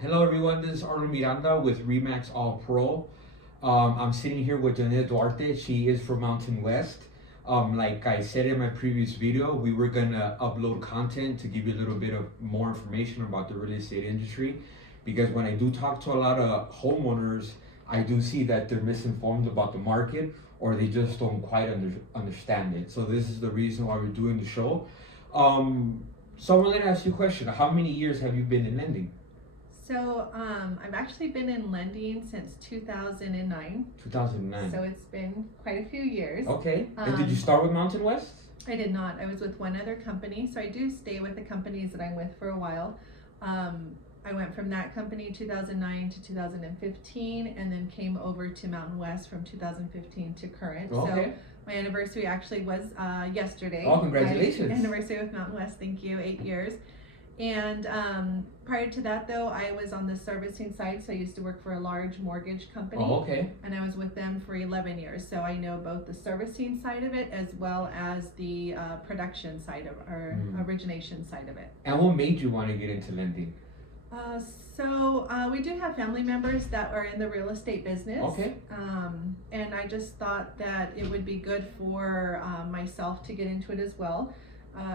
Hello everyone, this is Arlo Miranda with Remax All Pro. I'm sitting here with Janet Duarte. She is from Mountain West. Like I said in my previous video, we were gonna upload content to give you a little bit of more information about the real estate industry. Because when I do talk to a lot of homeowners, I do see that they're misinformed about the market or they just don't quite understand it. So this is the reason why we're doing the show. So I'm gonna ask you a question. How many years have you been in lending? So, I've actually been in lending since 2009. 2009. So it's been quite a few years. Okay. And did you Um, start with Mountain West? I did not. I was with one other company. So I do stay with the companies that I'm with for a while. I went from that company 2009 to 2015 and then came over to Mountain West from 2015 to current. Okay. So my anniversary actually was yesterday. Oh, congratulations. My anniversary with Mountain West. Thank you. 8 years. And prior to that, though, I was on the servicing side, so I used to work for a large mortgage company. Oh, okay. And I was with them for 11 years, so I know both the servicing side of it as well as the production side of or origination side of it. And what made you want to get into lending? Uh, we do have family members that are in the real estate business. Okay. And I just thought that it would be good for myself to get into it as well.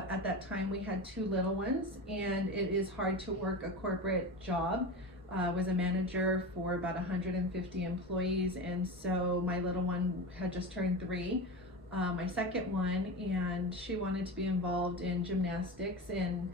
At that time, we had two little ones, and it is hard to work a corporate job. Was a manager for about 150 employees, and so my little one had just turned 3. My second one, and she wanted to be involved in gymnastics, and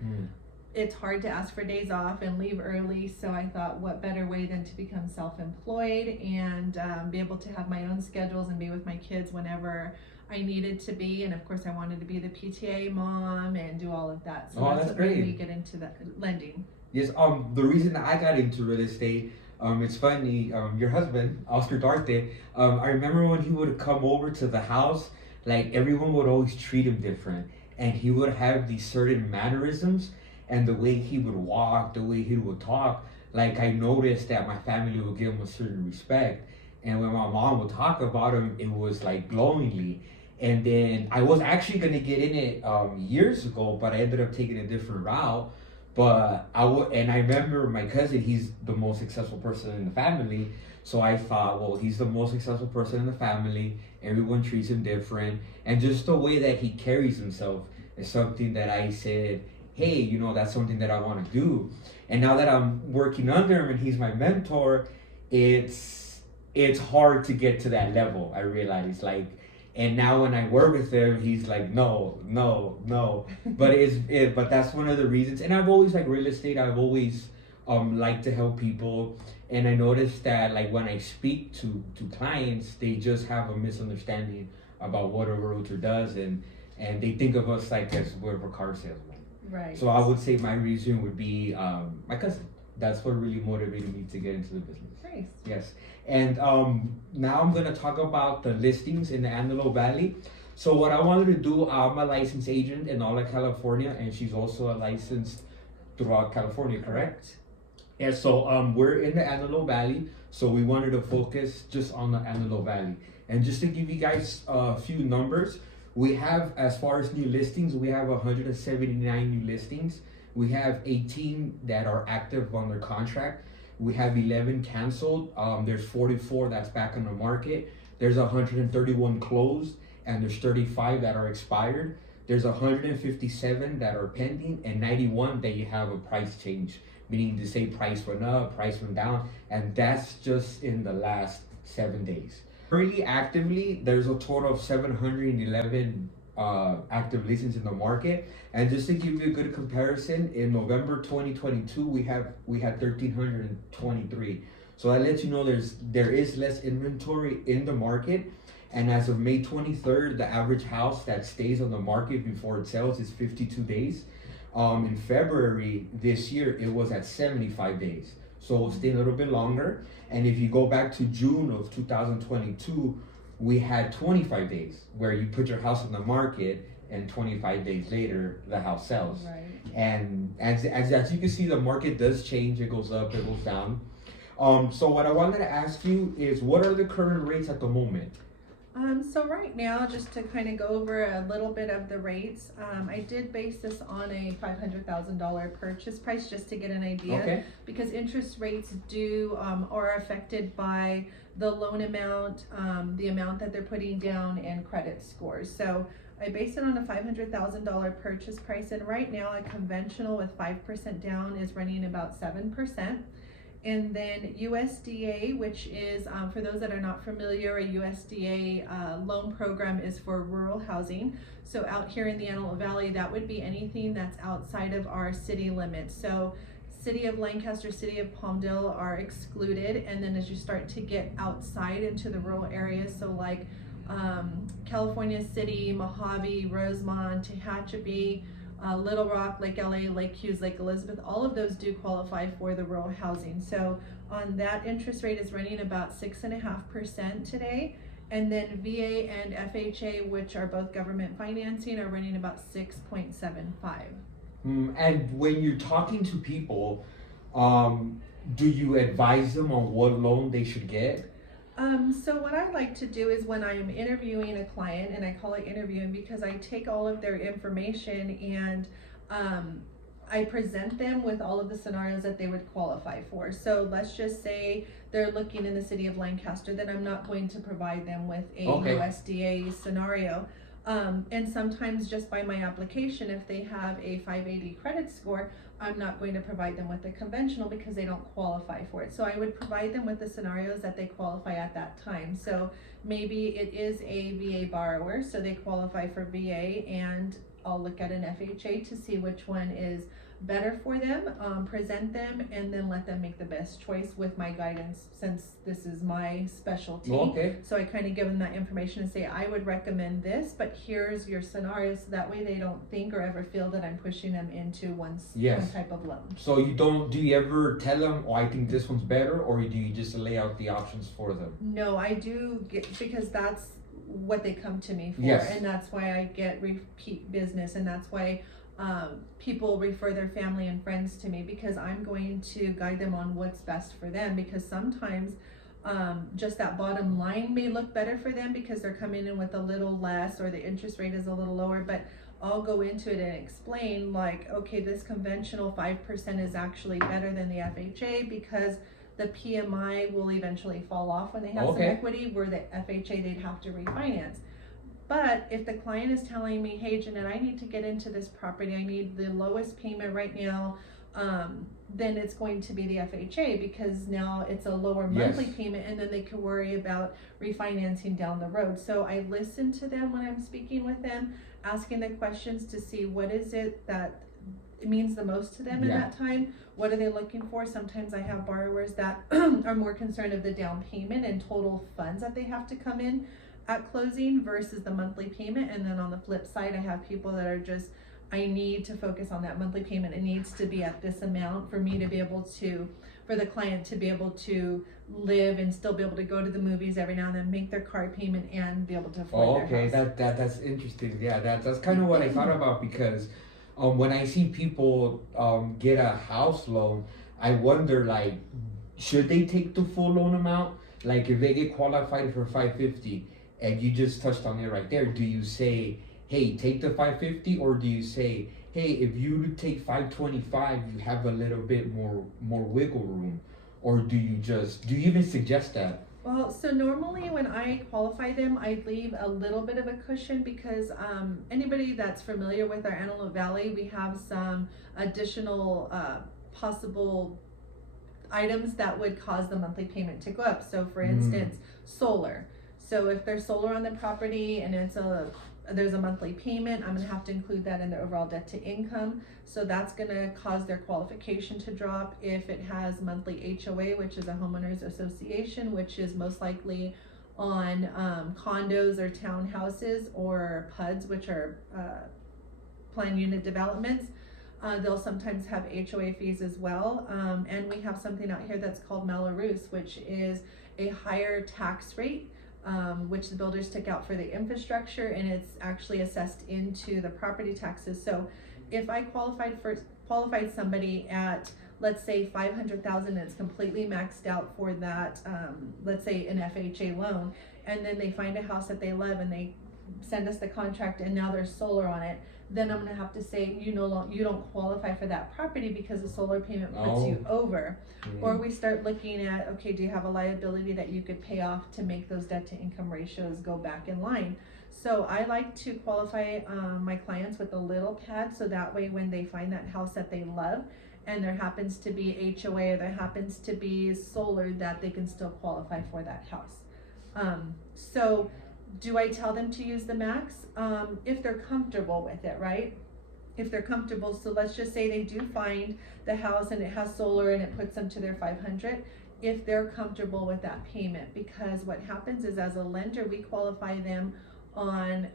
it's hard to ask for days off and leave early. So I thought, what better way than to become self-employed and be able to have my own schedules and be with my kids whenever I needed to be. And of course I wanted to be the PTA mom and do all of that. So that's what great. made me get into that lending. Yes. The reason that I got into real estate, it's funny. Your husband, Oscar Duarte. I remember when he would come over to the house, like everyone would always treat him different, and he would have these certain mannerisms. And the way he would walk, the way he would talk, like I noticed that my family would give him a certain respect. And when my mom would talk about him, it was like glowingly. And then I was actually gonna get in it years ago, but I ended up taking a different route. But and I remember my cousin, he's the most successful person in the family. So I thought, well, he's the most successful person in the family. Everyone treats him different. And just the way that he carries himself is something that I said, hey, that's something that I want to do. And now that I'm working under him and he's my mentor, it's hard to get to that level. I realize, and now when I work with him, he's like, no. But that's one of the reasons. And I've always real estate. I've always liked to help people. And I noticed that when I speak to clients, they just have a misunderstanding about what a realtor does, and they think of us as we're a car salesman. Right. So I would say my reason would be my cousin. That's what really motivated me to get into the business. Nice. Yes. And now I'm going to talk about the listings in the Antelope Valley. So what I wanted to do, I'm a licensed agent in all of California, and she's also a licensed throughout California, correct? Yeah, so we're in the Antelope Valley, so we wanted to focus just on the Antelope Valley. And just to give you guys a few numbers, we have, as far as new listings, we have 179 new listings. We have 18 that are active on their contract. We have 11 canceled. There's 44 that's back on the market. There's 131 closed, and there's 35 that are expired. There's 157 that are pending, and 91 that you have a price change, meaning to say price went up, price went down, and that's just in the last 7 days. Currently, actively, there's a total of 711 active listings in the market. And just to give you a good comparison, in November 2022, we had 1,323. So that lets you know there is less inventory in the market. And as of May 23rd, the average house that stays on the market before it sells is 52 days. In February this year, it was at 75 days. So we'll stay a little bit longer. And if you go back to June of 2022, we had 25 days where you put your house on the market and 25 days later, the house sells. Right. And as you can see, the market does change. It goes up, it goes down. So what I wanted to ask you is, what are the current rates at the moment? So right now, just to kind of go over a little bit of the rates, I did base this on a $500,000 purchase price just to get an idea. Okay. Because interest rates do, are affected by the loan amount, the amount that they're putting down, and credit scores. So I based it on a $500,000 purchase price, and right now a conventional with 5% down is running about 7%. And then USDA, which is, for those that are not familiar, a USDA loan program is for rural housing. So out here in the Antelope Valley, that would be anything that's outside of our city limits. So City of Lancaster, City of Palmdale are excluded. And then as you start to get outside into the rural areas, so like California City, Mojave, Rosemont, Tehachapi, Little Rock, Lake LA, Lake Hughes, Lake Elizabeth, all of those do qualify for the rural housing. So on that, interest rate is running about 6.5% today. And then VA and FHA, which are both government financing, are running about 6.75. And when you're talking to people, do you advise them on what loan they should get? So what I like to do is when I'm interviewing a client, and I call it interviewing because I take all of their information and I present them with all of the scenarios that they would qualify for. So let's just say they're looking in the city of Lancaster, then I'm not going to provide them with a USDA scenario. And sometimes just by my application, if they have a 580 credit score, I'm not going to provide them with a conventional because they don't qualify for it. So I would provide them with the scenarios that they qualify at that time. So maybe it is a VA borrower, so they qualify for VA, and I'll look at an FHA to see which one is better for them, present them, and then let them make the best choice with my guidance, since this is my specialty. Okay. So I kind of give them that information and say, I would recommend this, but here's your scenario, so that way they don't think or ever feel that I'm pushing them into one type of loan. So do you ever tell them, oh, I think this one's better, or do you just lay out the options for them? No, I do because that's what they come to me for. Yes. And that's why I get repeat business, and that's why people refer their family and friends to me, because I'm going to guide them on what's best for them. Because sometimes just that bottom line may look better for them because they're coming in with a little less, or the interest rate is a little lower, but I'll go into it and explain, like, okay, this conventional 5% is actually better than the FHA because the PMI will eventually fall off when they have some equity, where the FHA they'd have to refinance. But if the client is telling me, hey, Jeanette, I need to get into this property, I need the lowest payment right now, then it's going to be the FHA, because now it's a lower monthly payment, and then they can worry about refinancing down the road. So I listen to them when I'm speaking with them, asking the questions to see what is it that it means the most to them in that time. What are they looking for? Sometimes I have borrowers that are more concerned of the down payment and total funds that they have to come in at closing versus the monthly payment. And then on the flip side, I have people that are just, I need to focus on that monthly payment. It needs to be at this amount for me to be able to, for the client to be able to live and still be able to go to the movies every now and then, make their car payment, and be able to afford their house. That's interesting. Yeah, that's kind of what I thought about, because when I see people get a house loan, I wonder, like, should they take the full loan amount? Like, if they get qualified for 550, and you just touched on it right there, do you say, hey, take the 550, or do you say, hey, if you take 525, you have a little bit more wiggle room? Or do you even suggest that? Well, so normally when I qualify them, I leave a little bit of a cushion, because anybody that's familiar with our Antelope Valley, we have some additional possible items that would cause the monthly payment to go up. So for instance, solar. So if there's solar on the property and there's a monthly payment, I'm gonna have to include that in the overall debt to income. So that's gonna cause their qualification to drop. If it has monthly HOA, which is a homeowners association, which is most likely on condos or townhouses or PUDs, which are planned unit developments, they'll sometimes have HOA fees as well. And we have something out here that's called Mello-Roos, which is a higher tax rate, which the builders took out for the infrastructure, and it's actually assessed into the property taxes. So if I qualified somebody at, let's say, 500,000, and it's completely maxed out for that, let's say an FHA loan, and then they find a house that they love and they send us the contract and now there's solar on it, then I'm gonna have to say, you don't qualify for that property because the solar payment puts you over. Or we start looking at, okay, do you have a liability that you could pay off to make those debt to income ratios go back in line? So I like to qualify my clients with a little pad, so that way when they find that house that they love and there happens to be HOA or there happens to be solar, that they can still qualify for that house. So do I tell them to use the max? If they're comfortable with it, right? If they're comfortable, so let's just say they do find the house and it has solar and it puts them to their 500, if they're comfortable with that payment, because what happens is as a lender, we qualify them on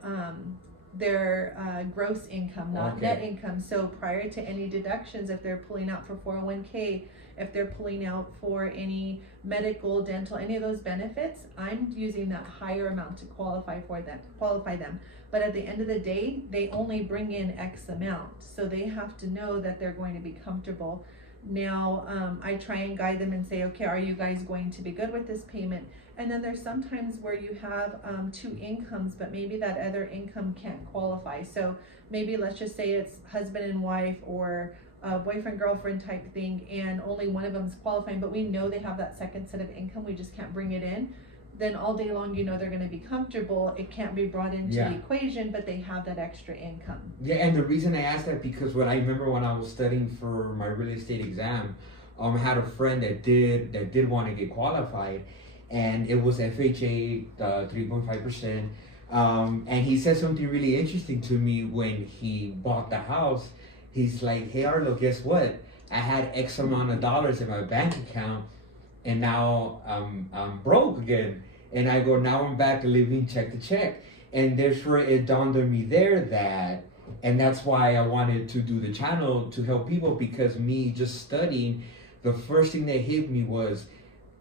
their gross income, not net income. So prior to any deductions, if they're pulling out for 401k, if they're pulling out for any medical, dental, any of those benefits, I'm using that higher amount to qualify them. But at the end of the day, they only bring in X amount. So they have to know that they're going to be comfortable. Now, I try and guide them and say, okay, are you guys going to be good with this payment? And then there's sometimes where you have two incomes, but maybe that other income can't qualify. So maybe let's just say it's husband and wife or boyfriend, girlfriend type thing, and only one of them is qualifying, but we know they have that second set of income, we just can't bring it in. Then all day long, they're going to be comfortable. It can't be brought into the equation, but they have that extra income. Yeah, and the reason I asked that, because when I remember when I was studying for my real estate exam, I had a friend that did want to get qualified, and it was FHA 3.5%. And he said something really interesting to me when he bought the house. He's like, hey Arlo, guess what? I had X amount of dollars in my bank account, and now I'm broke again. And I go, now I'm back to living check to check. And there's where it dawned on me there that, and that's why I wanted to do the channel to help people, because me just studying, the first thing that hit me was,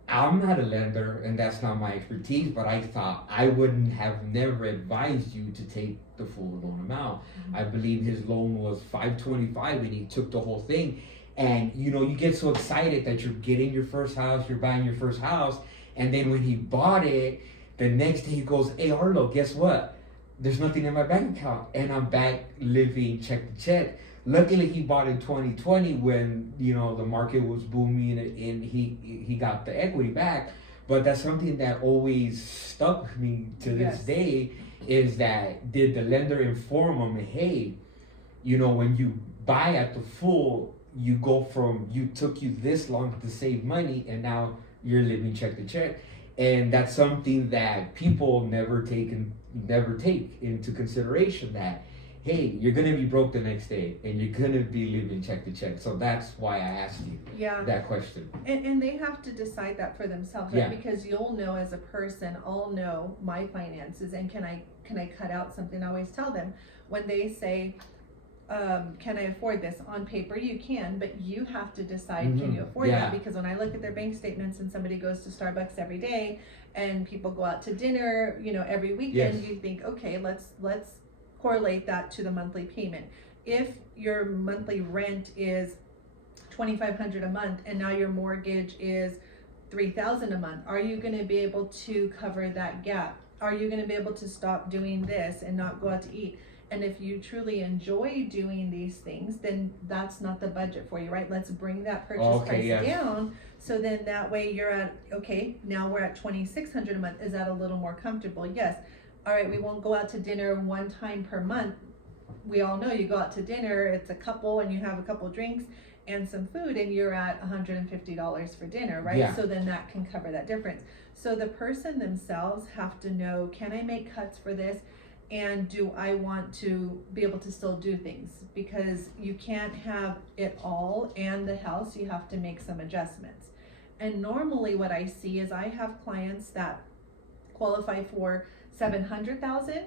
I'm not a lender and that's not my expertise, but I thought I wouldn't have never advised you to take the full loan amount. I believe his loan was 525 and he took the whole thing. And you get so excited that you're getting your first house, you're buying your first house, and then when he bought it, the next day he goes, hey Arlo, guess what? There's nothing in my bank account, and I'm back living check to check. Luckily he bought in 2020 when the market was booming and he got the equity back. But that's something that always stuck with me to this day, is that did the lender inform him, hey, when you buy at the full, you go from, you took you this long to save money and now you're living check to check. And that's something that people never take into consideration, that hey, you're gonna be broke the next day and you're gonna be living check to check. So that's why I asked you that question. And they have to decide that for themselves, right? Because you'll know as a person, I'll know my finances, and can I cut out something? I always tell them when they say, can I afford this? On paper you can, but you have to decide, can you afford that? Because when I look at their bank statements and somebody goes to Starbucks every day and people go out to dinner, every weekend, you think, okay, let's correlate that to the monthly payment. If your monthly rent is $2,500 a month and now your mortgage is $3,000 a month, are you going to be able to cover that gap? Are you going to be able to stop doing this and not go out to eat? And if you truly enjoy doing these things, then that's not the budget for you, right? Let's bring that purchase price down. So then that way you're at, okay, now we're at $2,600 a month. Is that a little more comfortable? Yes. All right, we won't go out to dinner one time per month. We all know you go out to dinner, it's a couple and you have a couple drinks and some food and you're at $150 for dinner, right? So then that can cover that difference. So the person themselves have to know, can I make cuts for this? And do I want to be able to still do things? Because you can't have it all and the house, you have to make some adjustments. And normally what I see is I have clients that qualify for $700,000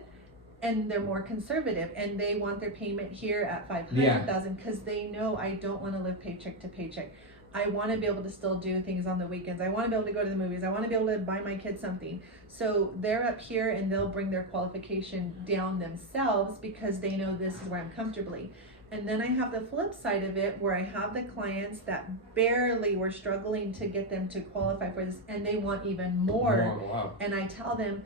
and they're more conservative and they want their payment here at $500,000 because they know I don't want to live paycheck to paycheck. I want to be able to still do things on the weekends. I want to be able to go to the movies. I want to be able to buy my kids something. So they're up here and they'll bring their qualification down themselves because they know this is where I'm comfortably. And then I have the flip side of it where I have the clients that barely were struggling to get them to qualify for this and they want even more. Wow. And I tell them,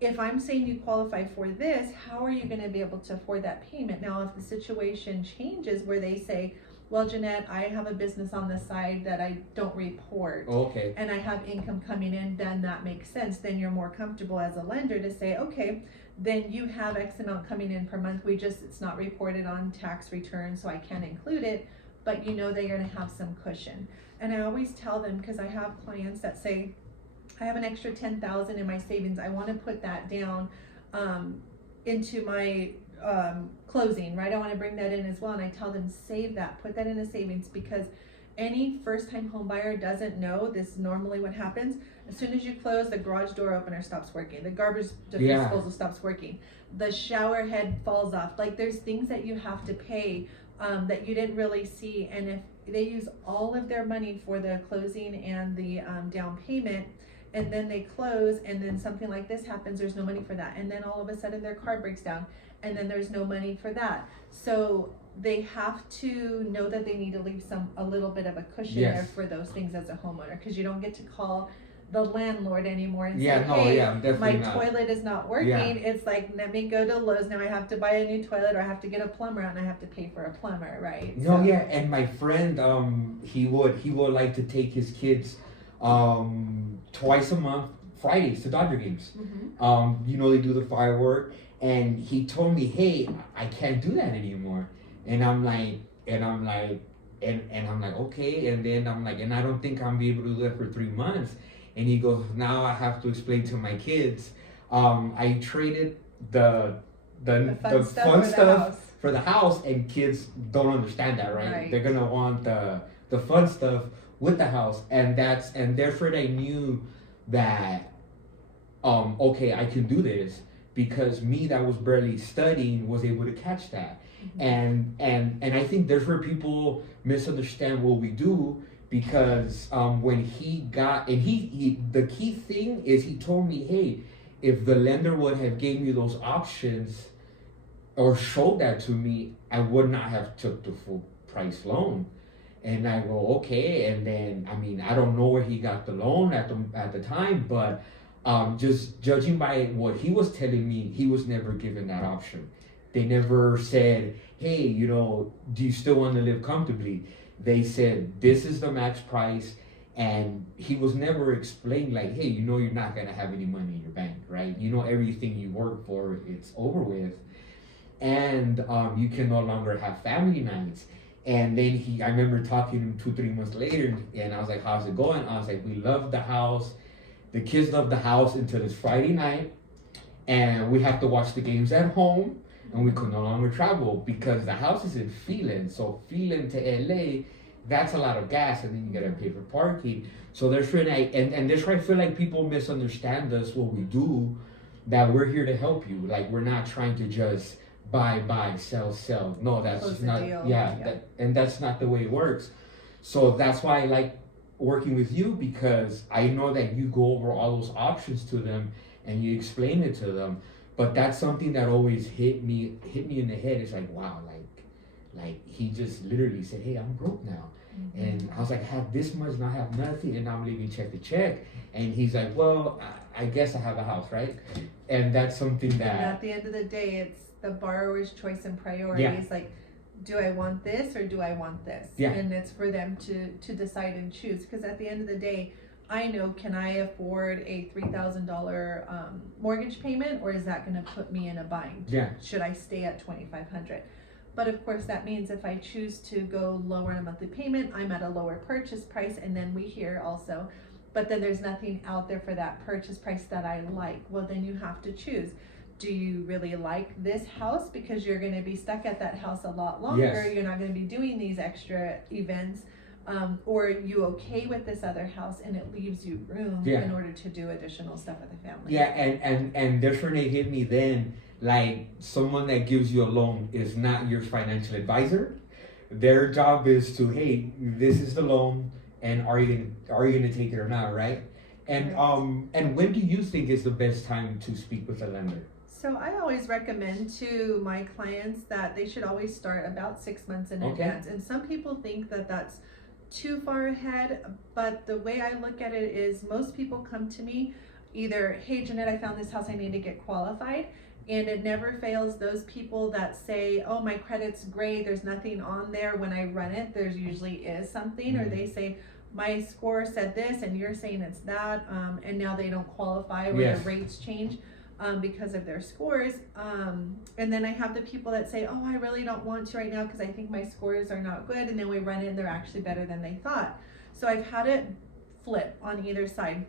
if I'm saying you qualify for this, how are you gonna be able to afford that payment? Now, if the situation changes where they say, well, Jeanette, I have a business on the side that I don't report. Okay. And I have income coming in, then that makes sense. Then you're more comfortable as a lender to say, okay, then you have X amount coming in per month. It's not reported on tax return, so I can't include it, but you know they're gonna have some cushion. And I always tell them, because I have clients that say, I have an extra 10,000 in my savings, I wanna put that down into my closing, right? I want to bring that in as well. And I tell them, save that, put that in a savings, because any first time home buyer doesn't know this. Normally what happens, as soon as you close, the garage door opener stops working, the garbage disposal stops working, the shower head falls off. Like, there's things that you have to pay that you didn't really see. And if they use all of their money for the closing and the down payment, and then they close, and then something like this happens, there's no money for that, and then all of a sudden their car breaks down, and then there's no money for that. So they have to know that they need to leave a little bit of a cushion there for those things as a homeowner, because you don't get to call the landlord anymore and say, hey, my toilet is not working. It's like, let me go to Lowe's, now I have to buy a new toilet, or I have to get a plumber out and I have to pay for a plumber, right? And my friend, he would like to take his kids twice a month, Fridays, to Dodger games. They do the firework, and he told me, hey, I can't do that anymore. And I'm like, okay. And then I'm like, and I don't think I'm be able to do that for 3 months. And he goes, now I have to explain to my kids. I traded the fun stuff for the house, and kids don't understand that, right? They're gonna want the fun stuff with the house, and therefore I knew that, okay, I can do this, because me that was barely studying was able to catch that. And I think there's where people misunderstand what we do, because when he got, and he the key thing is, he told me, hey, if the lender would have gave me those options or showed that to me, I would not have took the full price loan. And I go, okay. And then, I mean, I don't know where he got the loan at the time, but just judging by what he was telling me, he was never given that option. They never said, hey, do you still want to live comfortably? They said, this is the max price. And he was never explained, like, hey, you're not going to have any money in your bank, right? Everything you work for, it's over with. And you can no longer have family nights. And then I remember talking to him 2-3 months later, and I was like, how's it going? I was like, we love the house. The kids love the house until it's Friday night, and we have to watch the games at home, and we could no longer travel because the house is in Phelan. So Phelan to LA, that's a lot of gas, and then you gotta pay for parking. So there's and that's where I feel like people misunderstand us, what we do, that we're here to help you. Like, we're not trying to just buy, sell. No, that's not, and that's not the way it works. So that's why I like working with you, because I know that you go over all those options to them and you explain it to them. But that's something that always hit me in the head. It's like, wow, like he just literally said, hey, I'm broke now. And I was like, I have this much and I have nothing, and I'm living check to check. And he's like, well, I guess I have a house, right? And that's something that, and at the end of the day, it's the borrower's choice and priorities. Like, do I want this or do I want this? And it's for them to decide and choose. Because at the end of the day, I know, can I afford a $3,000 mortgage payment, or is that going to put me in a bind? Should I stay at $2,500? But of course, that means if I choose to go lower in a monthly payment, I'm at a lower purchase price. And then we hear also, but then there's nothing out there for that purchase price that I like. Well, then you have to choose. Do you really like this house because you're going to be stuck at that house a lot longer? You're not going to be doing these extra events. Or are you okay with this other house, and it leaves you room in order to do additional stuff with the family? And that's when it hit me then, like, someone that gives you a loan is not your financial advisor. Their job is to, hey, this is the loan, and are you gonna take it or not, right? And and when do you think is the best time to speak with a lender? So I always recommend to my clients that they should always start about 6 months in advance. And some people think that that's too far ahead, but the way I look at it is, most people come to me either, hey Jeanette, I found this house, I need to get qualified. And it never fails those people that say, oh, my credit's great, there's nothing on there. When I run it, there's usually is something, or they say, my score said this and you're saying it's that, and now they don't qualify, or Yes. the rates change because of their scores. And then I have the people that say, oh, I really don't want to right now because I think my scores are not good, and then we run it and they're actually better than they thought. So I've had it flip on either side.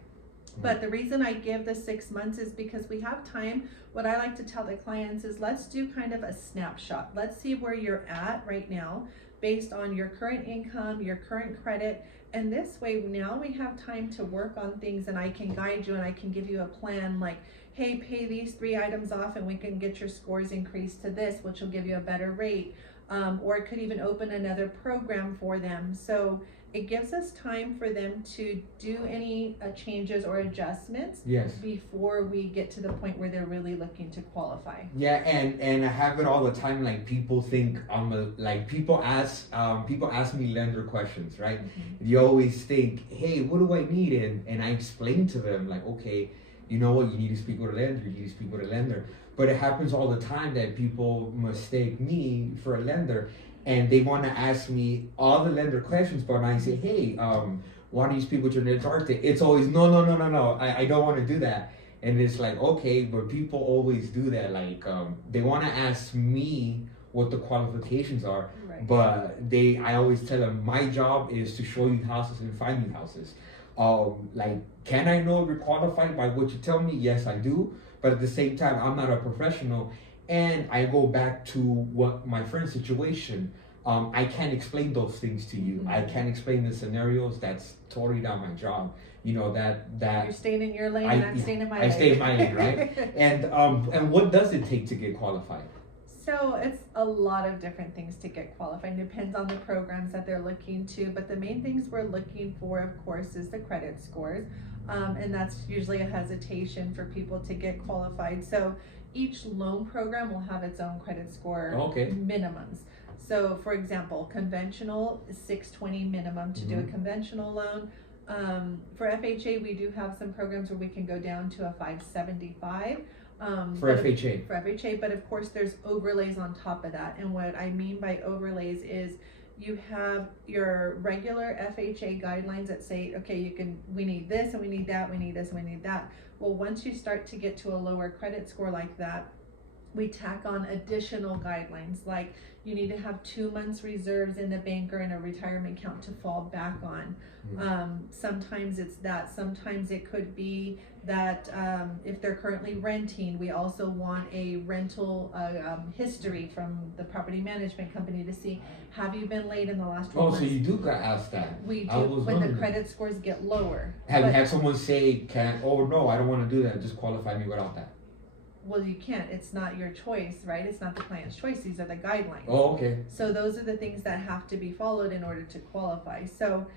But the reason I give the 6 months is because we have time. What I like to tell the clients is, let's do kind of a snapshot. Let's see where you're at right now based on your current income, your current credit. And this way now we have time to work on things, and I can guide you and I can give you a plan like, hey, pay these 3 items off and we can get your scores increased to this, which will give you a better rate. Or it could even open another program for them. So it gives us time for them to do any changes or adjustments Yes. before we get to the point where they're really looking to qualify. Yeah, and I have it all the time. Like people think people ask me lender questions, right? You always think, hey, what do I need? And I explain to them like, okay, you know what, you need to speak with a lender, you need to speak with a lender. But it happens all the time that people mistake me for a lender, and they want to ask me all the lender questions, but when I say, hey, why don't you speak with your Antarctic? It's always, no, I don't want to do that. And it's like, okay, but people always do that. Like, they want to ask me what the qualifications are, Right. but I always tell them, my job is to show you houses and find you houses. Like, can I know if you're qualified by what you tell me? Yes, I do. But at the same time, I'm not a professional. And I go back to what my friend's situation. I can't explain those things to you. I can't explain the scenarios. That's totally not my job. You know, that You're staying in your lane and I'm staying in my lane. I stay in my lane, right? And what does it take to get qualified? So it's a lot of different things to get qualified. Depends on the programs that they're looking to, but the main things we're looking for, of course, is the credit scores. And that's usually a hesitation for people to get qualified. So each loan program will have its own credit score minimums. So for example, conventional is 620 minimum to do a conventional loan. For FHA, we do have some programs where we can go down to a 575. For FHA. For FHA, but of course there's overlays on top of that. And what I mean by overlays is you have your regular FHA guidelines that say, okay, we need this and we need that, we need this and we need that. Well, once you start to get to a lower credit score like that, we tack on additional guidelines, like you need to have 2 months reserves in the bank or in a retirement account to fall back on. Sometimes it's that. Sometimes it could be that if they're currently renting, we also want a rental history from the property management company to see, have you been late in the last 12 months? So you do got asked that. We do when the credit scores get lower. Have you had someone say, oh no, I don't want to do that, just qualify me without that? Well, you can't. It's not your choice, right? It's not the client's choice. These are the guidelines. Oh, okay. So those are the things that have to be followed in order to qualify. So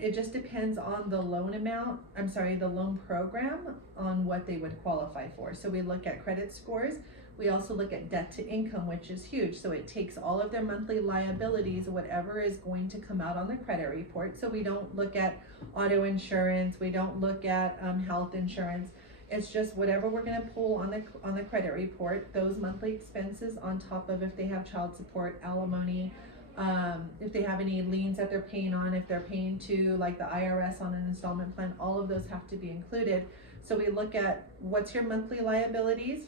it just depends on the loan amount, the loan program, on what they would qualify for. So we look at credit scores. We also look at debt to income, which is huge. So it takes all of their monthly liabilities, whatever is going to come out on the credit report. So we don't look at auto insurance. We don't look at health insurance. It's just whatever we're going to pull on the credit report, those monthly expenses on top of if they have child support, alimony, if they have any liens that they're paying on, if they're paying to like the IRS on an installment plan, all of those have to be included. So we look at what's your monthly liabilities,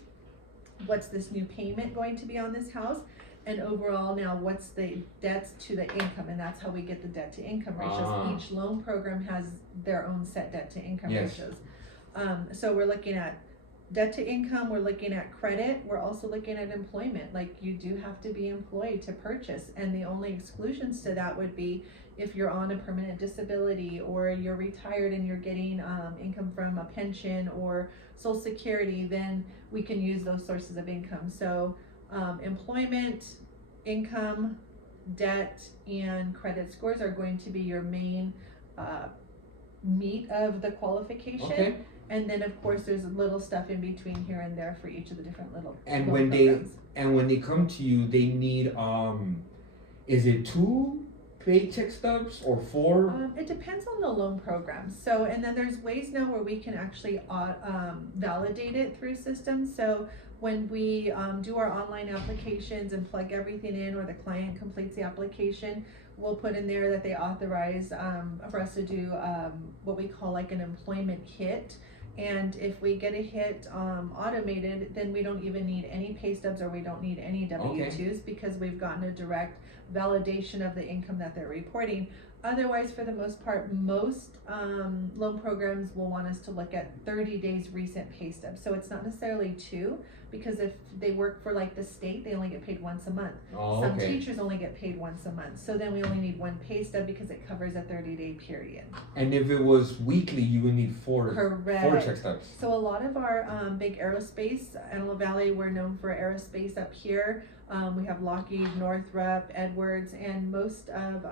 what's this new payment going to be on this house, and overall now what's the debts to the income, and that's how we get the debt to income ratios. Each loan program has their own set debt to income ratios. So we're looking at debt to income, we're looking at credit, we're also looking at employment. Like you do have to be employed to purchase, and the only exclusions to that would be if you're on a permanent disability or you're retired and you're getting income from a pension or Social Security, then we can use those sources of income. So employment, income, debt, and credit scores are going to be your main meat of the qualification. Okay. And then of course there's little stuff in between here and there for each of the different little And when when they come to you, they need is it 2 paycheck stubs or 4? It depends on the loan program. So, and then there's ways now where we can actually validate it through systems. So when we do our online applications and plug everything in, or the client completes the application, we'll put in there that they authorize for us to do what we call like an employment hit. And if we get a hit automated, then we don't even need any pay stubs, or we don't need any W-2s, because we've gotten a direct validation of the income that they're reporting. Otherwise, for the most part, most loan programs will want us to look at 30 days recent pay stubs. So it's not necessarily 2, because if they work for like the state, they only get paid once a month. Some teachers only get paid once a month. So then we only need 1 pay stub because it covers a 30-day period. And if it was weekly, you would need 4 check stubs. So a lot of our big aerospace, Antelope Valley, we're known for aerospace up here. We have Lockheed, Northrop, Edwards, and most of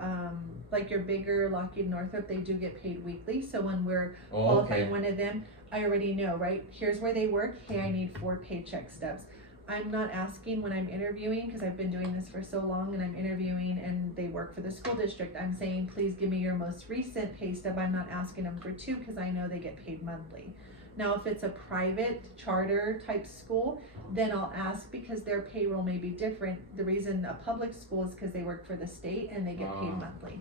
like your bigger Lockheed, Northrop, they do get paid weekly. So when we're qualifying one of them, I already know, right? Here's where they work. Hey, I need 4 paycheck stubs. I'm not asking when I'm interviewing, because I've been doing this for so long, and I'm interviewing and they work for the school district. I'm saying, please give me your most recent pay stub. I'm not asking them for 2, because I know they get paid monthly. Now, if it's a private charter type school, then I'll ask, because their payroll may be different. The reason a public school is because they work for the state and they get paid monthly.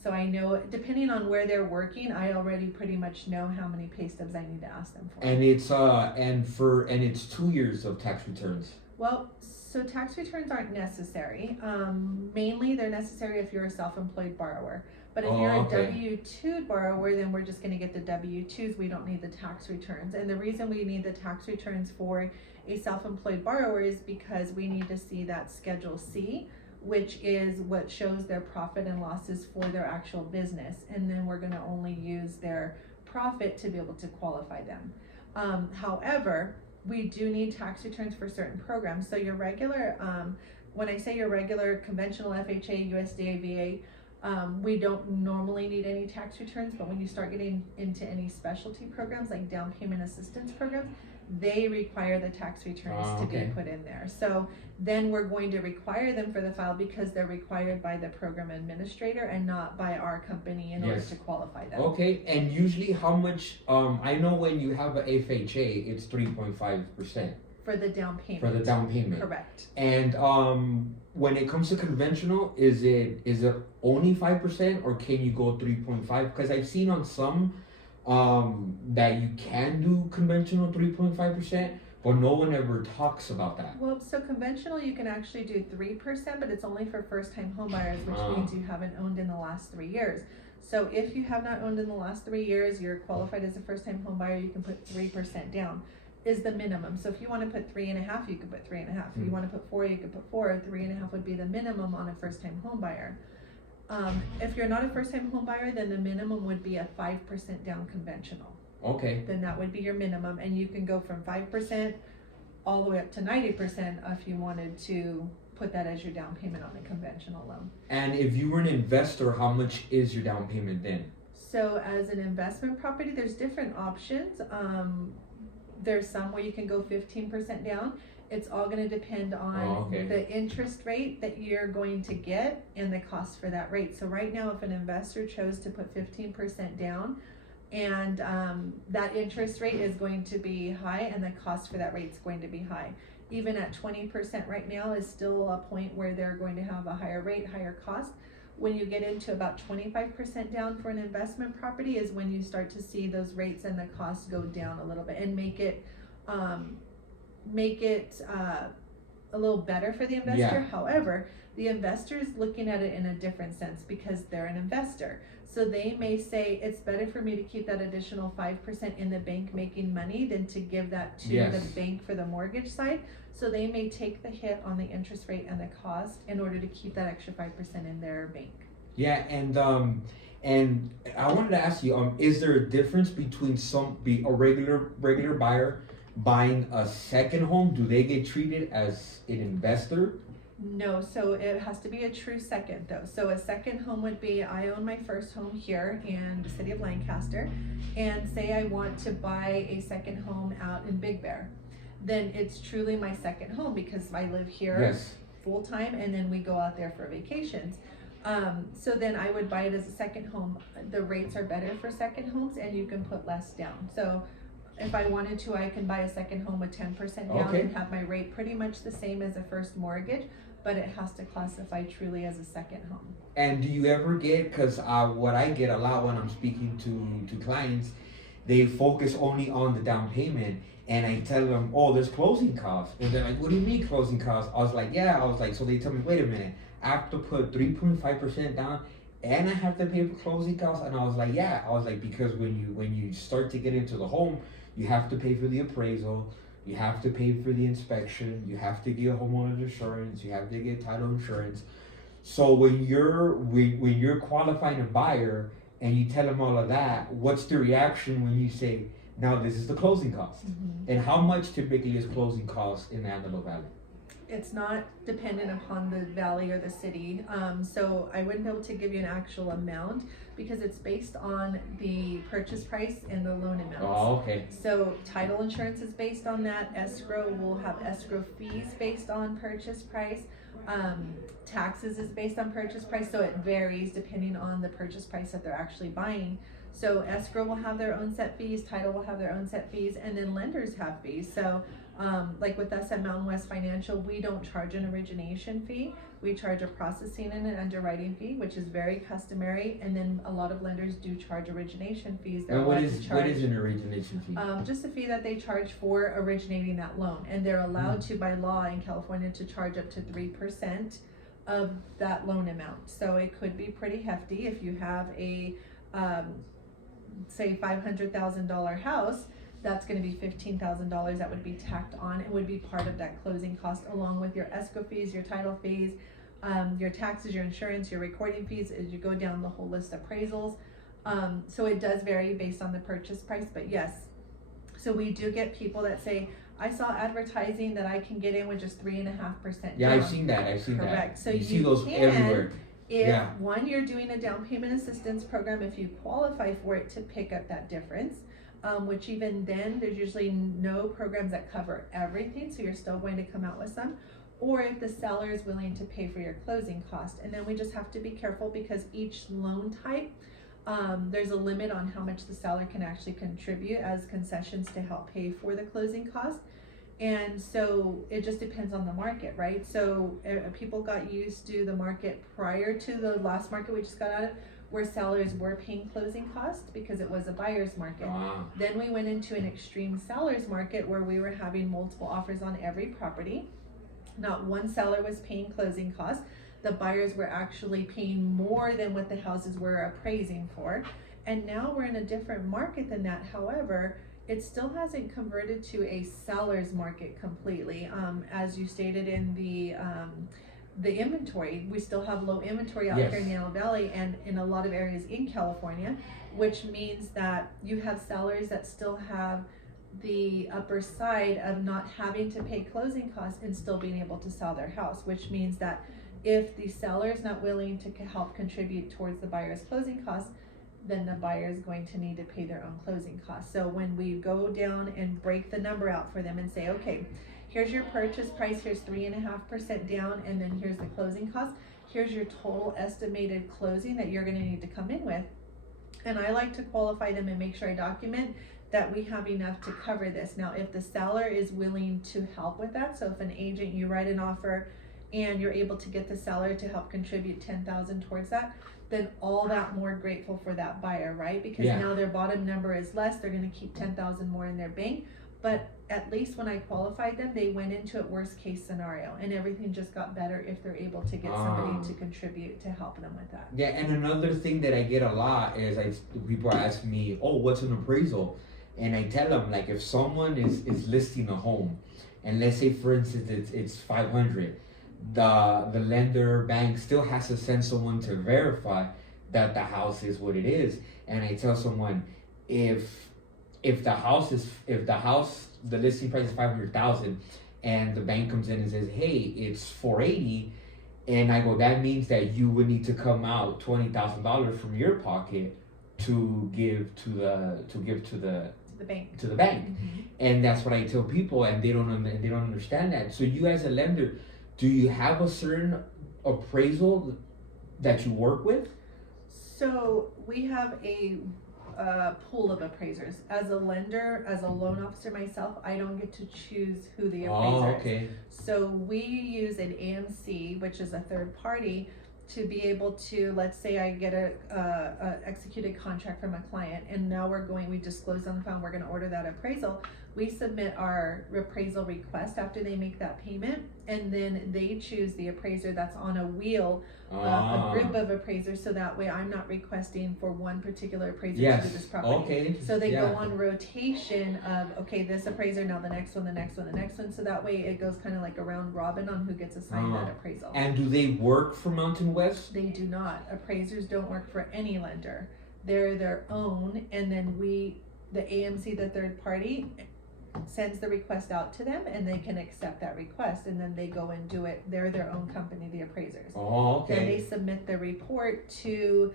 So I know, depending on where they're working, I already pretty much know how many pay stubs I need to ask them for. And it's it's 2 years of tax returns. Well, so tax returns aren't necessary. Mainly they're necessary if you're a self-employed borrower. But if you're a W-2 borrower, then we're just going to get the W-2s. We don't need the tax returns. And the reason we need the tax returns for a self-employed borrower is because we need to see that Schedule C, which is what shows their profit and losses for their actual business. And then we're going to only use their profit to be able to qualify them. However, we do need tax returns for certain programs. So your regular, when I say your regular conventional FHA, USDA, VA, we don't normally need any tax returns, but when you start getting into any specialty programs like down payment assistance programs, they require the tax returns to be put in there. So then we're going to require them for the file, because they're required by the program administrator and not by our company in order to qualify them. Okay, and usually how much, I know when you have an FHA, it's 3.5%. For the down payment. For the down payment. Correct. And when it comes to conventional, is it only 5%, or can you go 3.5? Because I've seen on some that you can do conventional 3.5%, but no one ever talks about that. Well, so conventional you can actually do 3%, but it's only for first-time homebuyers, which means you haven't owned in the last 3 years. So if you have not owned in the last 3 years, you're qualified as a first-time homebuyer, you can put 3% down. Is the minimum. So if you want to put 3.5, you could put 3.5. If you want to put 4, you could put 4. 3.5 would be the minimum on a first-time home buyer. If you're not a first-time home buyer, then the minimum would be a 5% down conventional. Okay. Then that would be your minimum, and you can go from 5% all the way up to 90% if you wanted to put that as your down payment on a conventional loan. And if you were an investor, how much is your down payment then? So as an investment property, there's different options. There's some where you can go 15% down. It's all going to depend on the interest rate that you're going to get and the cost for that rate. So right now, if an investor chose to put 15% down, and that interest rate is going to be high and the cost for that rate is going to be high. Even at 20% right now is still a point where they're going to have a higher rate, higher cost. When you get into about 25% down for an investment property is when you start to see those rates and the costs go down a little bit and make it a little better for the investor. However, the investor is looking at it in a different sense because they're an investor. So they may say it's better for me to keep that additional 5% in the bank making money than to give that to the bank for the mortgage side. So they may take the hit on the interest rate and the cost in order to keep that extra 5% in their bank. Yeah, and I wanted to ask you, is there a difference between a regular buyer buying a second home? Do they get treated as an investor? No, so it has to be a true second though. So a second home would be, I own my first home here in the city of Lancaster, and say I want to buy a second home out in Big Bear. Then it's truly my second home because I live here full time and then we go out there for vacations. So then I would buy it as a second home. The rates are better for second homes and you can put less down. So if I wanted to, I can buy a second home with 10% down Okay. and have my rate pretty much the same as a first mortgage, but it has to classify truly as a second home. And do you ever get, because what I get a lot when I'm speaking to clients, they focus only on the down payment, and I tell them, oh, there's closing costs. And they're like, what do you mean closing costs? I was like, yeah. I was like, so they tell me, wait a minute, I have to put 3.5% down and I have to pay for closing costs? And I was like, yeah. I was like, because when you start to get into the home, you have to pay for the appraisal, you have to pay for the inspection, you have to get homeowner's insurance, you have to get title insurance. So when you're qualifying a buyer and you tell them all of that, what's the reaction when you say, now this is the closing cost? And how much typically is closing costs in Antelope Valley? It's not dependent upon the valley or the city, so I wouldn't be able to give you an actual amount because it's based on the purchase price and the loan amounts. Oh, okay. So title insurance is based on that. Escrow will have escrow fees based on purchase price. Taxes is based on purchase price, so it varies depending on the purchase price that they're actually buying. So escrow will have their own set fees, title will have their own set fees, and then lenders have fees. So like with us at Mountain West Financial, we don't charge an origination fee. We charge a processing and an underwriting fee, which is very customary. And then a lot of lenders do charge origination fees. And what is an origination fee? Just a fee that they charge for originating that loan. And they're allowed to, by law in California, to charge up to 3% of that loan amount. So it could be pretty hefty if you have a, say $500,000 house. That's going to be $15,000 that would be tacked on. It would be part of that closing cost, along with your escrow fees, your title fees, your taxes, your insurance, your recording fees, as you go down the whole list of appraisals. So it does vary based on the purchase price, but yes. So we do get people that say, I saw advertising that I can get in with just 3.5%. Yeah, I've seen that. Correct. So you see those can, everywhere. If one, you're doing a down payment assistance program, if you qualify for it, to pick up that difference. Which even then, there's usually no programs that cover everything, so you're still going to come out with some. Or if the seller is willing to pay for your closing cost. And then we just have to be careful because each loan type, there's a limit on how much the seller can actually contribute as concessions to help pay for the closing cost. And so it just depends on the market, right? So people got used to the market prior to the last market we just got out of, where sellers were paying closing costs because it was a buyer's market. Then we went into an extreme seller's market where we were having multiple offers on every property. Not one seller was paying closing costs. The buyers were actually paying more than what the houses were appraising for. And now we're in a different market than that. However, it still hasn't converted to a seller's market completely. As you stated in the inventory, we still have low inventory out here in the Antelope Valley and in a lot of areas in California, which means that you have sellers that still have the upper side of not having to pay closing costs and still being able to sell their house, which means that if the seller is not willing to help contribute towards the buyer's closing costs, then the buyer is going to need to pay their own closing costs. So when we go down and break the number out for them and say, okay, here's your purchase price, here's 3.5% down, and then here's the closing cost. Here's your total estimated closing that you're gonna need to come in with. And I like to qualify them and make sure I document that we have enough to cover this. Now, if the seller is willing to help with that, so if an agent, you write an offer and you're able to get the seller to help contribute $10,000 towards that, then all that more grateful for that buyer, right? Because now their bottom number is less, they're gonna keep $10,000 more in their bank. But at least when I qualified them, they went into it worst case scenario, and everything just got better if they're able to get somebody to contribute to help them with that. Yeah, and another thing that I get a lot is people ask me, oh, what's an appraisal? And I tell them, like, if someone is listing a home, and let's say for instance it's 500, the lender bank still has to send someone to verify that the house is what it is. And I tell someone, if the listing price is 500,000 and the bank comes in and says, hey, it's 480, and I go, that means that you would need to come out $20,000 from your pocket to give to the bank. Mm-hmm. And that's what I tell people, and they don't understand that. So you as a lender, do you have a certain appraisal that you work with? So we have a pool of appraisers. As a lender, as a loan officer myself, I don't get to choose who the appraiser is. Okay. So we use an AMC, which is a third party, to be able to, let's say I get a executed contract from a client, and now we disclose on the phone, we're gonna order that appraisal. We submit our appraisal request after they make that payment, and then they choose the appraiser that's on a wheel, a group of appraisers, so that way I'm not requesting for one particular appraiser to do this property. Okay. So they Yeah. go on rotation of, okay, this appraiser, now the next one, the next one, the next one, so that way it goes kind of like a round robin on who gets assigned that appraisal. And do they work for Mountain West? They do not. Appraisers don't work for any lender. They're their own, and then the AMC, the third party, sends the request out to them, and they can accept that request, and then they go and do it. They're their own company, the appraisers. Oh, Then they okay. submit the report to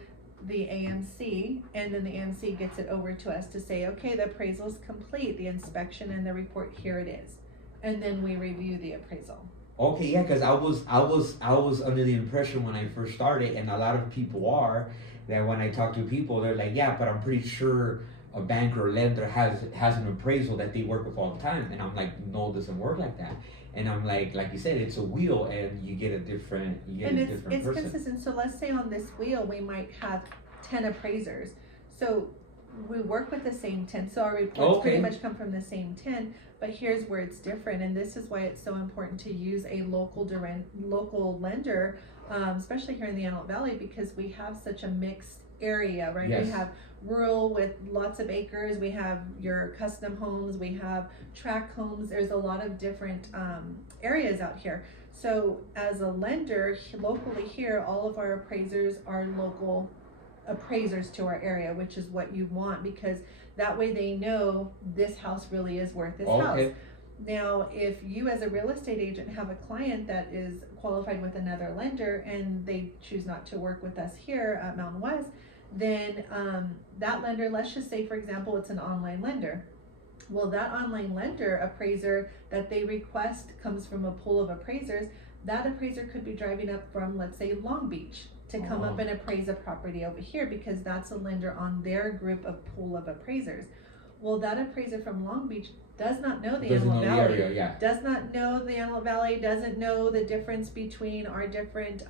the AMC, and then the AMC gets it over to us to say, okay, the appraisal's complete, the inspection and the report, here it is. And then we review the appraisal. Okay, yeah, because I was under the impression when I first started, and a lot of people are, that when I talk to people, they're like, yeah, but I'm pretty sure a bank or lender has an appraisal that they work with all the time, and I'm like, no, it doesn't work like that. And I'm like you said, it's a wheel, and you get a different It's person. consistent. So let's say on this wheel, we might have 10 appraisers. So we work with the same 10. So our reports pretty much come from the same 10, but here's where it's different. And this is why it's so important to use a local lender, especially here in the Antelope Valley, because we have such a mixed area, right? Yes. We have rural with lots of acres, we have your custom homes, we have tract homes. There's a lot of different areas out here. So as a lender locally here, all of our appraisers are local appraisers to our area, which is what you want, because that way they know this house really is worth this house. Now, if you as a real estate agent have a client that is qualified with another lender and they choose not to work with us here at Mountain West, then that lender, let's just say for example it's an online lender. Well, that online lender appraiser that they request comes from a pool of appraisers. That appraiser could be driving up from, let's say, Long Beach to come up and appraise a property over here, because that's a lender on their group of pool of appraisers. Well, that appraiser from Long Beach does not know the Antelope Valley, does not know the Antelope Valley, doesn't know the difference between our different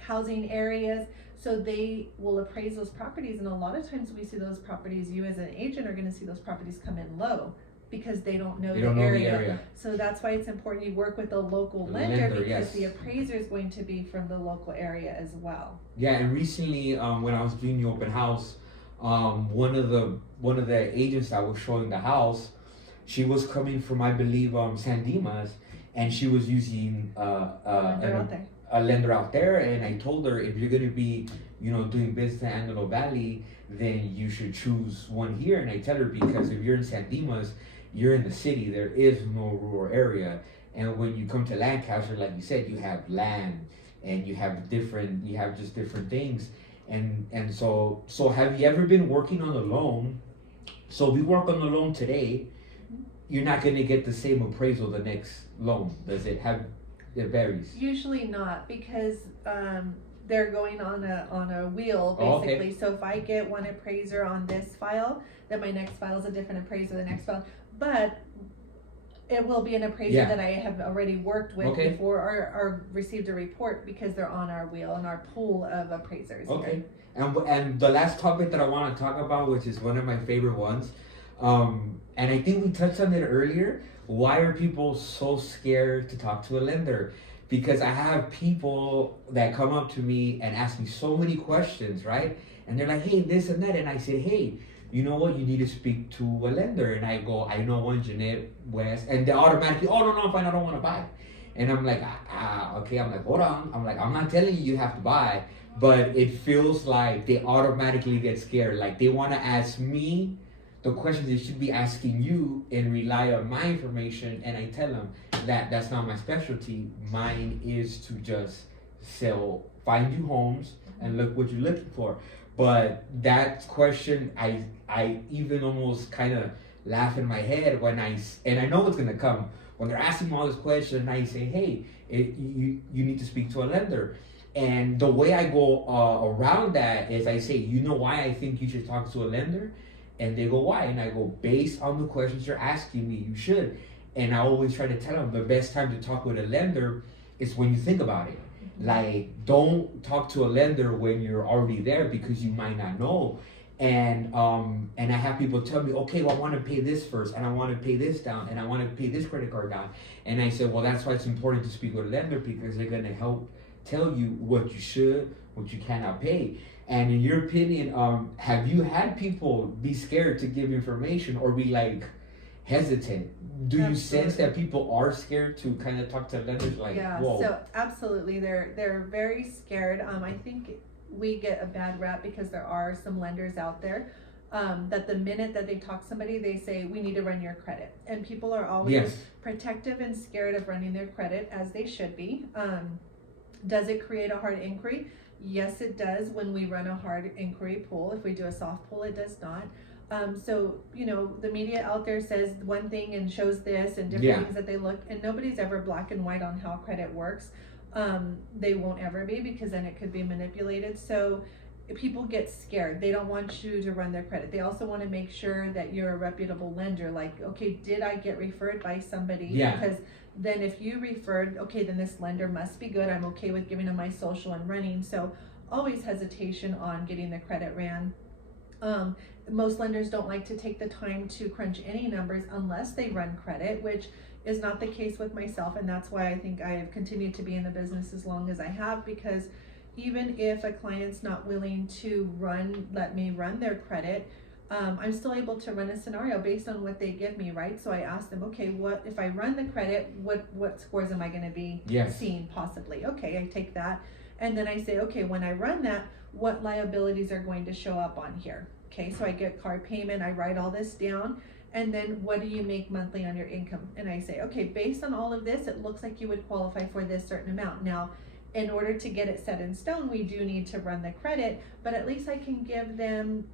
housing areas. So they will appraise those properties, and a lot of times we see those properties, you as an agent are gonna see those properties come in low because they don't know the area. So that's why it's important you work with a local lender, because the appraiser is going to be from the local area as well. Yeah, and recently when I was doing the open house, one of the agents that was showing the house, she was coming from, I believe, San Dimas, and she was using a lender out there. And I told her, if you're gonna be, doing business in Antelope Valley, then you should choose one here. And I tell her, because if you're in San Dimas, you're in the city, there is no rural area. And when you come to Lancaster, like you said, you have land, and you have just different things. And so have you ever been working on a loan? So we work on the loan today, you're not gonna get the same appraisal the next loan, does it? It varies. Usually not, because they're going on a wheel basically. So if I get one appraiser on this file, then my next file is a different appraiser, the next file. But it will be an appraiser that I have already worked with before, or received a report, because they're on our wheel and our pool of appraisers. Okay. And the last topic that I want to talk about, which is one of my favorite ones, and I think we touched on it earlier. Why are people so scared to talk to a lender? Because I have people that come up to me and ask me so many questions, right? And they're like, hey, this and that. And I say, hey, you know what? You need to speak to a lender. And I go, I know one, Jeanette West. And they automatically, oh, no, fine, I don't want to buy. And I'm like, okay. I'm like, hold on. I'm like, I'm not telling you have to buy. But it feels like they automatically get scared. Like they want to ask me the questions they should be asking you and rely on my information. And I tell them that that's not my specialty. Mine is to just find you homes and look what you're looking for. But that question, I even almost kind of laugh in my head and I know it's gonna come. When they're asking me all this question, I say, hey, you need to speak to a lender. And the way I go around that is I say, you know why I think you should talk to a lender? And they go, why? And I go, based on the questions you're asking me, you should. And I always try to tell them the best time to talk with a lender is when you think about it. Like, don't talk to a lender when you're already there because you might not know. And I have people tell me, okay, well, I want to pay this first, and I want to pay this down, and I want to pay this credit card down. And I said, well, that's why it's important to speak with a lender, because they're going to help tell you what you should, what you cannot pay. And in your opinion, have you had people be scared to give information or be like hesitant? Do you sense that people are scared to kind of talk to lenders? Like, yeah, whoa. so absolutely, they're very scared. I think we get a bad rap because there are some lenders out there that the minute that they talk to somebody, they say, we need to run your credit. And people are always protective and scared of running their credit, as they should be. Does it create a hard inquiry? Yes, it does. When we run a hard inquiry pool, if we do a soft pool, it does not. So, you know, the media out there says one thing and shows this and different things that they look, and nobody's ever black and white on how credit works. They won't ever be, because then it could be manipulated. So people get scared. They don't want you to run their credit. They also want to make sure that you're a reputable lender. Like, okay, did I get referred by somebody? Because then if you referred, okay, then this lender must be good. I'm okay with giving them my social and running. So always hesitation on getting the credit ran. Most lenders don't like to take the time to crunch any numbers unless they run credit, which is not the case with myself. And that's why I think I have continued to be in the business as long as I have, because even if a client's not willing to let me run their credit, I'm still able to run a scenario based on what they give me, right? So I ask them, okay, what if I run the credit, what scores am I going to be seeing possibly? Okay, I take that. And then I say, okay, when I run that, what liabilities are going to show up on here? Okay, so I get card payment, I write all this down, and then what do you make monthly on your income? And I say, okay, based on all of this, it looks like you would qualify for this certain amount. Now, in order to get it set in stone, we do need to run the credit, but at least I can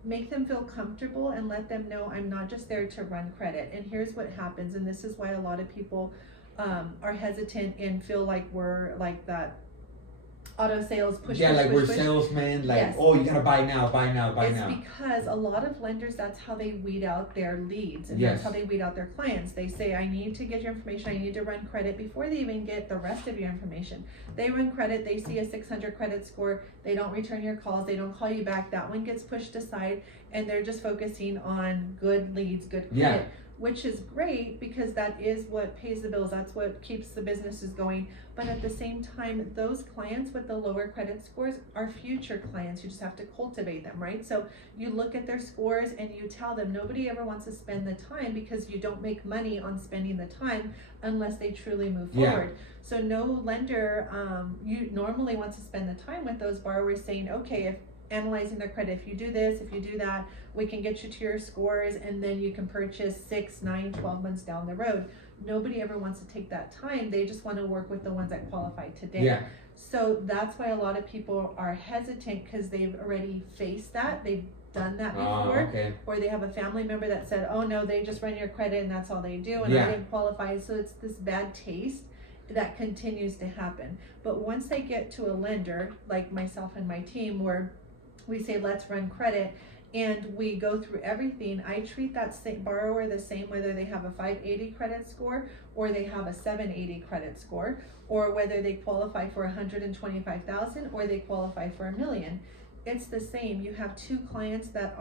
make them feel comfortable and let them know I'm not just there to run credit. And here's what happens, and this is why a lot of people are hesitant and feel like we're like that auto sales push. We're salesmen, like, oh, you gotta buy now. It's because a lot of lenders, that's how they weed out their leads, and that's how they weed out their clients. They say, I need to get your information, I need to run credit, before they even get the rest of your information. They run credit, they see a 600 credit score, they don't return your calls, they don't call you back, that one gets pushed aside, and they're just focusing on good leads, good credit. Which is great, because that is what pays the bills, that's what keeps the businesses going. But at the same time, those clients with the lower credit scores are future clients. You just have to cultivate them, right? So you look at their scores and you tell them, nobody ever wants to spend the time, because you don't make money on spending the time unless they truly move forward. So no lender you normally wants to spend the time with those borrowers, saying, okay, if analyzing their credit, if you do this, if you do that, we can get you to your scores, and then you can purchase 6, 9, 12 months down the road. Nobody ever wants to take that time. They just want to work with the ones that qualify today. So that's why a lot of people are hesitant, because they've already faced that. They've done that before, or they have a family member that said, oh no, they just run your credit and that's all they do, and I didn't qualify. So it's this bad taste that continues to happen. But once they get to a lender like myself and my team, where we say, let's run credit, and we go through everything, I treat that borrower the same, whether they have a 580 credit score or they have a 780 credit score, or whether they qualify for 125,000 or they qualify for $1 million. It's the same. You have two clients that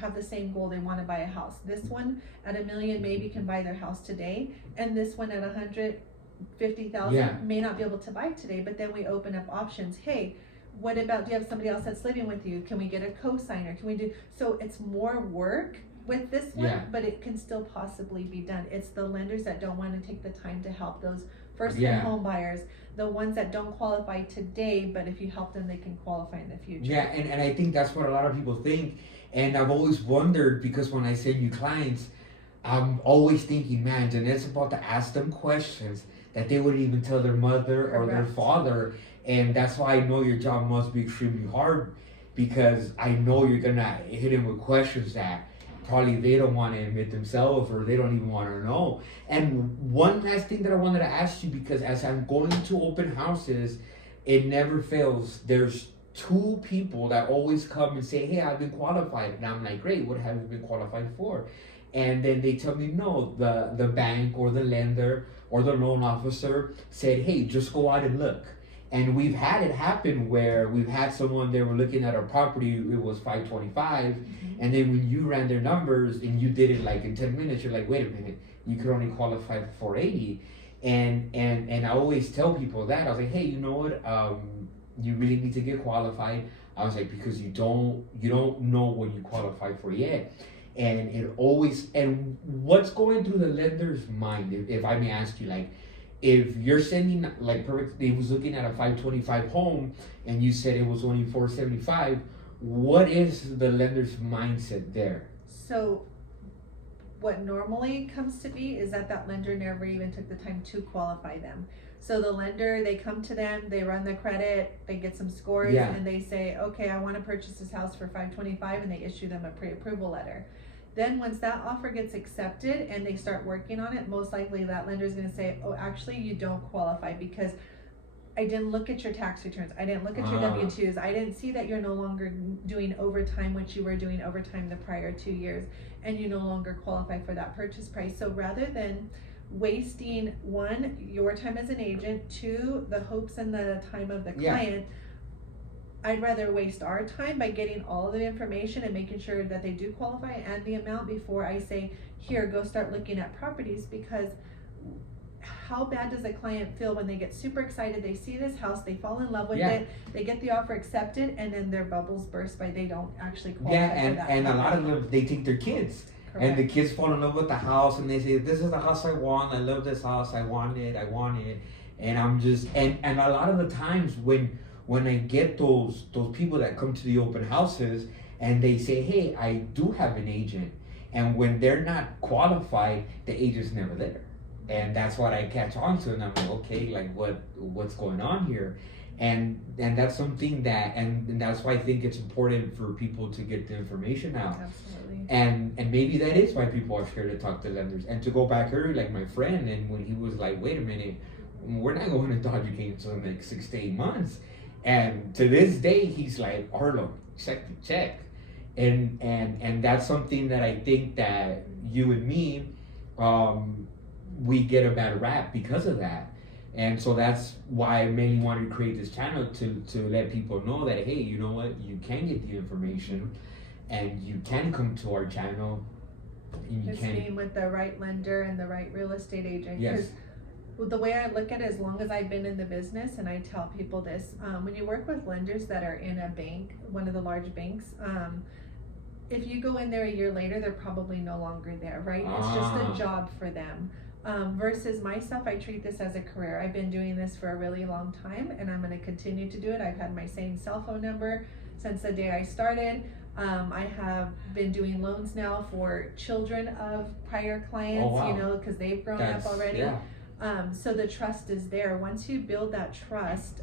have the same goal. They want to buy a house. This one at $1 million maybe can buy their house today, and this one at 150,000 may not be able to buy today. But then we open up options. Hey, what about, do you have somebody else that's living with you? Can we get a co-signer? Can we do, so it's more work with this one, but it can still possibly be done. It's the lenders that don't want to take the time to help those first-time home buyers, the ones that don't qualify today, but if you help them, they can qualify in the future. And I think that's what a lot of people think. And I've always wondered, because when I send you clients, I'm always thinking, man, Jeanette's about to ask them questions that they wouldn't even tell their mother or their father. And that's why I know your job must be extremely hard, because I know you're gonna hit them with questions that probably they don't want to admit themselves, or they don't even want to know. And one last thing that I wanted to ask you, because as I'm going to open houses, it never fails. There's two people that always come and say, "Hey, I've been qualified," and I'm like, "Great, what have you been qualified for?" And then they tell me, "No, the bank or the lender or the loan officer said, hey, just go out and look." And we've had it happen where we've had someone, they were looking at a property, it was 525, and then when you ran their numbers and you did it like in 10 minutes, you're like, wait a minute, you could only qualify for 480. And I always tell people that. I was like, hey, you know what? You really need to get qualified. I was like, because you don't know what you qualify for yet. And it always, and what's going through the lender's mind, if I may ask you, like, if you're sending, like, perfect, they was looking at a 525 home and you said it was only 475, what is the lender's mindset there? So what normally comes to be is that lender never even took the time to qualify them. So the lender, they come to them, they run the credit, they get some scores, and they say, okay, I want to purchase this house for 525, and they issue them a pre-approval letter. Then once that offer gets accepted and they start working on it, most likely that lender is going to say, oh, actually you don't qualify because I didn't look at your tax returns, I didn't look at your W-2s, I didn't see that you're no longer doing overtime, which you were doing overtime the prior 2 years, and you no longer qualify for that purchase price. So rather than wasting, one, your time as an agent, two, the hopes and the time of the client, I'd rather waste our time by getting all the information and making sure that they do qualify and the amount before I say, here, go start looking at properties. Because how bad does a client feel when they get super excited, they see this house, they fall in love with it, they get the offer accepted, and then their bubbles burst by they don't actually qualify for that. And a lot of them, they take their kids. Correct. And the kids fall in love with the house and they say, this is the house I want, I love this house, I want it. And I'm just, and a lot of the times when I get those people that come to the open houses and they say, hey, I do have an agent, and when they're not qualified, the agent's never there. And that's what I catch on to, and I'm like, okay, like what's going on here? And that's something that, and that's why I think it's important for people to get the information out. Absolutely. And maybe that is why people are scared to talk to lenders. And to go back earlier, like my friend, and when he was like, wait a minute, we're not going to Dodger Games until like 6 to 8 months. And to this day, he's like, Arlo, check. And that's something that I think that you and me, we get a bad rap because of that. And so that's why I mainly wanted to create this channel to let people know that, hey, you know what, you can get the information and you can come to our channel. And you can being with the right lender and the right real estate agent. Yes. The way I look at it, as long as I've been in the business, and I tell people this, when you work with lenders that are in a bank, one of the large banks, if you go in there a year later, they're probably no longer there, right? It's just a job for them. Versus myself, I treat this as a career. I've been doing this for a really long time, and I'm going to continue to do it. I've had my same cell phone number since the day I started. I have been doing loans now for children of prior clients, you know, because they've grown up already. So the trust is there. Once you build that trust,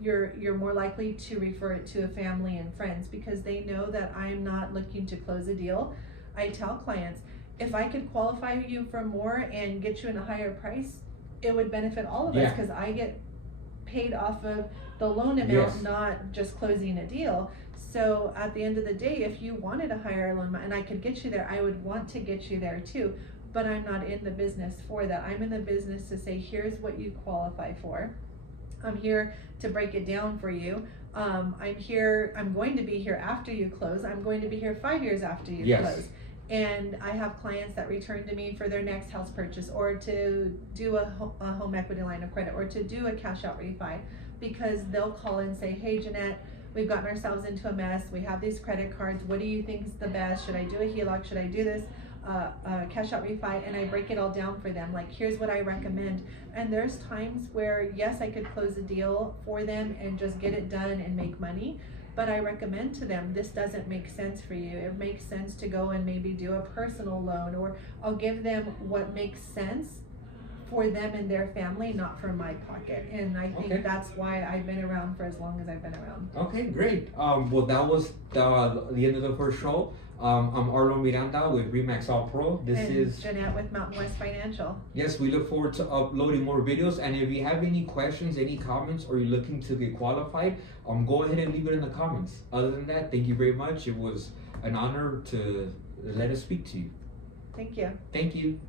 you're more likely to refer it to a family and friends because they know that I'm not looking to close a deal. I tell clients, if I could qualify you for more and get you in a higher price, it would benefit all of us because I get paid off of the loan amount, not just closing a deal. So at the end of the day, if you wanted a higher loan and I could get you there, I would want to get you there too. But I'm not in the business for that. I'm in the business to say, here's what you qualify for. I'm here to break it down for you. I'm going to be here after you close. I'm going to be here 5 years after you close. And I have clients that return to me for their next house purchase or to do a home equity line of credit or to do a cash out refi because they'll call and say, hey, Jeanette, we've gotten ourselves into a mess. We have these credit cards. What do you think is the best? Should I do a HELOC? Should I do this? Cash out refi, and I break it all down for them. Like, here's what I recommend. And there's times where, yes, I could close a deal for them and just get it done and make money. But I recommend to them, this doesn't make sense for you. It makes sense to go and maybe do a personal loan, or I'll give them what makes sense for them and their family, not for my pocket. And I think Okay. that's why I've been around for as long as I've been around. Okay, great. Well, that was the end of the first show. I'm Arlo Miranda with Remax All Pro. This And is Jeanette with Mountain West Financial. Yes, we look forward to uploading more videos. And if you have any questions, any comments, or you're looking to get qualified, go ahead and leave it in the comments. Other than that, thank you very much. It was an honor to let us speak to you. Thank you. Thank you. Bye.